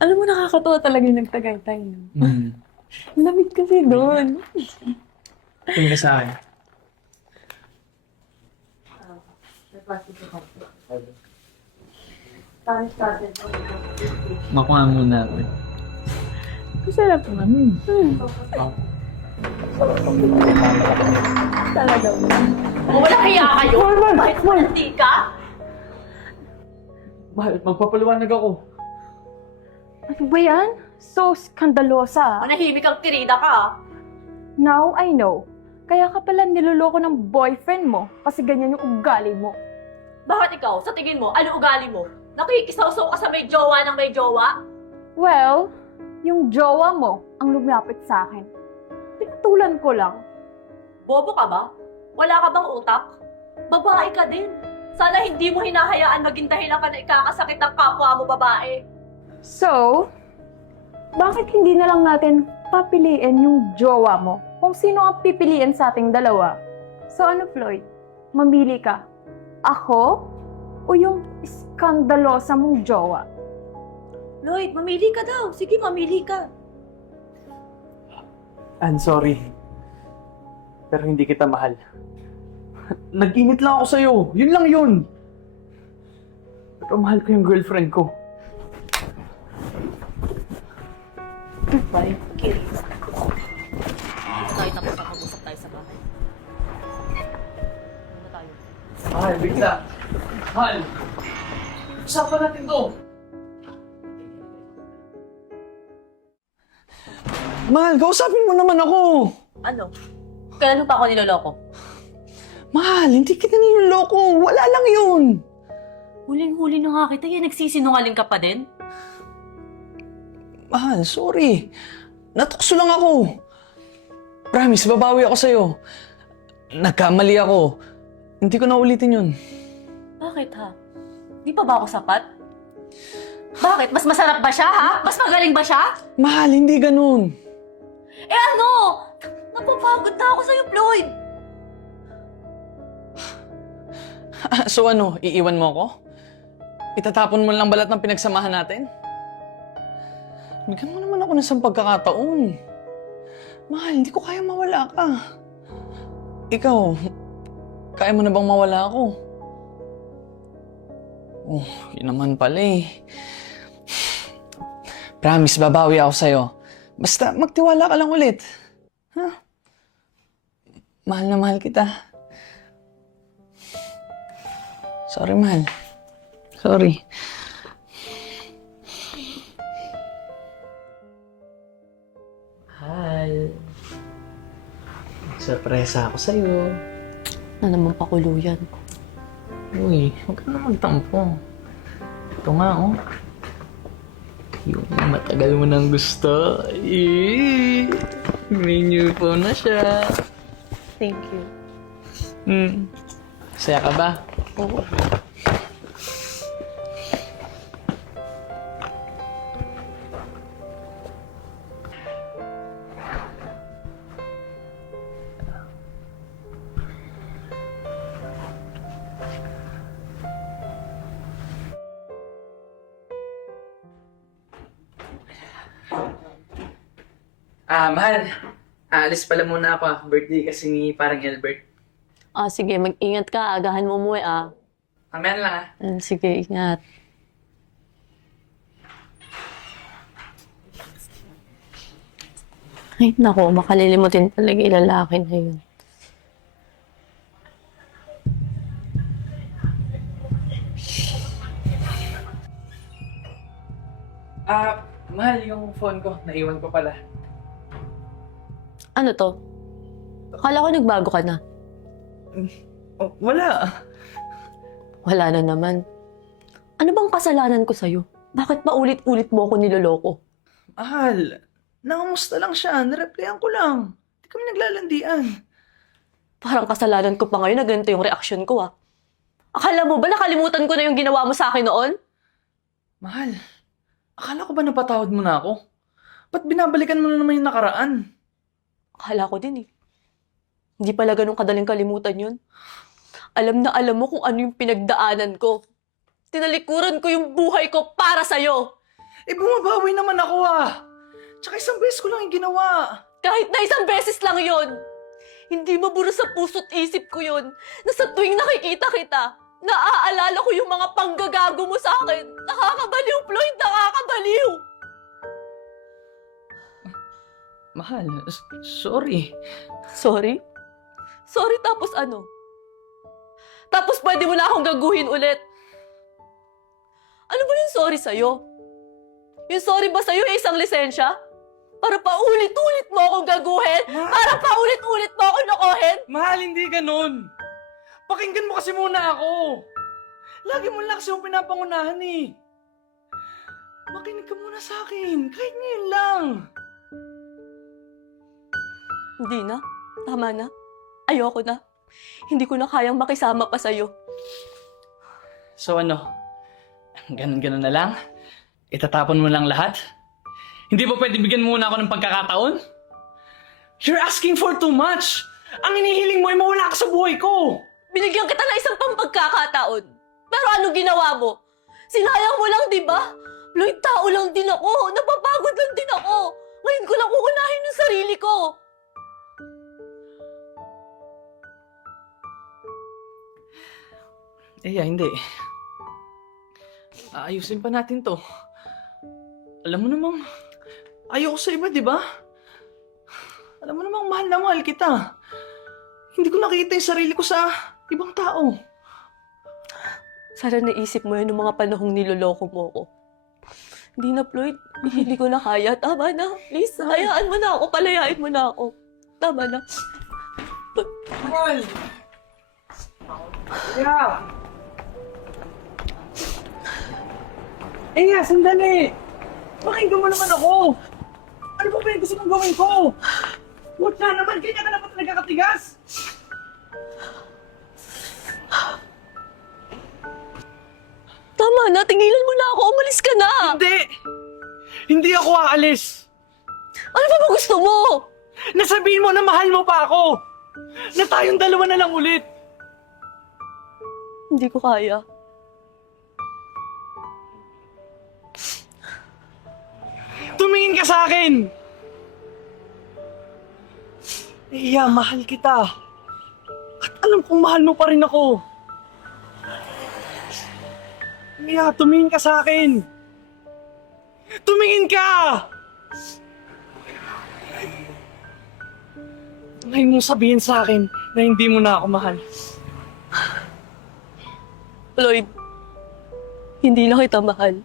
Alam mo, nakakatawa talaga yung nagtagaytay, no? Hmm. Lamig kasi doon. Tingin ka sa akin. Makuha muna ako. Masarap naman. Talaga mo. Wala kaya kayo? Bakit malandi ka? Mahal, magpapaliwanag ako. Ano ba yan? So skandalosa. Manahimik ang tirida ka. Now I know. Kaya ka pala niloloko ng boyfriend mo kasi ganyan yung ugali mo. Bakit ikaw? Sa tingin mo, ano ugali mo? Nakikisaw-saw ka sa may jowa ng may jowa? Well, yung jowa mo ang lumapit sa akin. Pinatulan ko lang. Bobo ka ba? Wala ka bang utak? Babae ka din. Sana hindi mo hinahayaan maging dahilan ka na ikakasakit ng kapwa mo babae. So, bakit hindi na lang natin papiliin yung jowa mo kung sino ang pipiliin sa ating dalawa? So ano, Floyd? Mamili ka. Ako o yung skandalosa mong jowa? Lloyd, mamili ka daw. Sige, mamili ka. I'm sorry. Pero hindi kita mahal. Nag-init lang ako sa'yo. Yun lang yun. Pero mahal ko yung girlfriend ko. Bye. Kiri. Tayo tapos na mag-usap tayo sa bahay. Ano tayo? Mahal, bigla. Mahal. Usapan natin to. Mahal, kausapin mo naman ako. Ano? Kailan mo pa ako niloloko? Mahal, hindi kita niloloko. Wala lang yun. Huling-huli na nga kita, yan nagsisinungaling ka pa din? Mahal, sorry. Natukso lang ako. Promise, babawi ako sa'yo. Nagkamali ako. Hindi ko na ulitin yun. Bakit ha? Di pa ba ako sapat? Bakit? Mas masarap ba siya ha? Mas magaling ba siya? Mahal, hindi ganun. Eh ano? Napapagod na ako sa'yo, Floyd. So ano, iiwan mo ako? Itatapon mo lang balat ng pinagsamahan natin? Bigyan mo naman ako ng isang pagkakataon. Mahal, hindi ko kaya mawala ka. Ikaw, kaya mo na bang mawala ako? Oh, yun naman pala eh. Promise, babawi ako sa'yo. Basta magtiwala ka lang ulit. Ha? Mahal na mahal kita. Sorry, mahal. Sorry. Mahal. Surpresa ako sa'yo. Na naman pakuluyan. Uy, huwag ka na magtampo. Ito nga, oh. Yung matagal mo nang gusto. May new phone na siya. Thank you. Saya ka ba? Oo. Mahal. Alis pala muna ako. Birthday kasi ni parang Albert. Sige, mag-ingat ka. Agahan mo umuwi, Mamaya na lang, Sige, ingat. Ay, naku, makalilimutin talaga yung lalaki na yun. Mahal, yung phone ko. Naiwan ko pala. Ano to? Akala ko nagbago ka na. Oh, wala. Wala na naman. Ano bang kasalanan ko sa'yo? Bakit pa ulit-ulit mo ako niloloko? Mahal, nakamusta lang siya. Nireplyan ko lang. Hindi kami naglalandian. Parang kasalanan ko pa ngayon na ganito yung reaksyon ko, Akala mo ba nakalimutan ko na yung ginawa mo sa akin noon? Mahal, akala ko ba napatawad mo na ako? Ba't binabalikan mo na naman yung nakaraan? Akala ko din Hindi pala ganun kadaling kalimutan yun. Alam na alam mo kung ano yung pinagdaanan ko. Tinalikuran ko yung buhay ko para sa'yo. Eh, bumabawi naman ako ah. Tsaka isang beses ko lang yung ginawa. Kahit na isang beses lang yon, hindi maburo sa puso't isip ko yon na sa tuwing nakikita kita, naaalala ko yung mga panggagago mo sa akin. Nakakabaliw, Floyd, nakakabaliw! Mahal, sorry. Sorry? Sorry tapos ano? Tapos pwede mo na akong gaguhin ulit. Ano ba yung sorry sa'yo? Yung sorry ba sa'yo isang lisensya? Para paulit-ulit mo akong gaguhin? Para paulit-ulit mo akong lokohin? Mahal, hindi ganun. Pakinggan mo kasi muna ako. Lagi mo lang kasi yung pinapangunahan eh. Makinig ka muna sa akin, kahit ngayon lang. Hindi na. Tama na. Ayoko na. Hindi ko na kayang makisama pa sa'yo. So ano, ganun-ganun na lang? Itatapon mo lang lahat? Hindi ba pwede bigyan muna ako ng pagkakataon? You're asking for too much! Ang inihiling mo ay mawala ka sa buhay ko! Binigyan kita ng isang pagkakataon. Pero ano ginawa mo? Sinayang mo lang, di ba? Floyd, tao lang din ako. Napapagod lang din ako. Ngayon ko lang uunahin yung sarili ko. Hindi. Ayusin pa natin to. Alam mo namang, ayoko sa iba, di ba? Alam mo namang mahal na mahal kita. Hindi ko nakita yung sarili ko sa ibang tao. Sana naisip mo yun ng mga panahong niloloko mo ako. Hindi na, Floyd. Hindi ko na kaya. Tama na. Please, hayaan mo na ako. Palayain mo na ako. Tama na. Mahal! Yeah! Sandali! Pakinggan mo naman ako! Ano ba yung gusto mong gawin ko? Huwag na naman! Kanya ka naman nagkakatigas! Tama na. Tingilan mo na ako. Umalis ka na. Hindi! Hindi ako aalis! Ano pa ba gusto mo? Nasabihin mo na mahal mo pa ako! Na tayong dalawa na lang ulit! Hindi ko kaya. Tumingin ka sa akin! Mahal kita. At alam kong mahal mo pa rin ako. Tumingin ka sa akin. Tumingin ka! Ngayon mong sabihin sa akin na hindi mo na ako mahal. Floyd, hindi na kita mahal.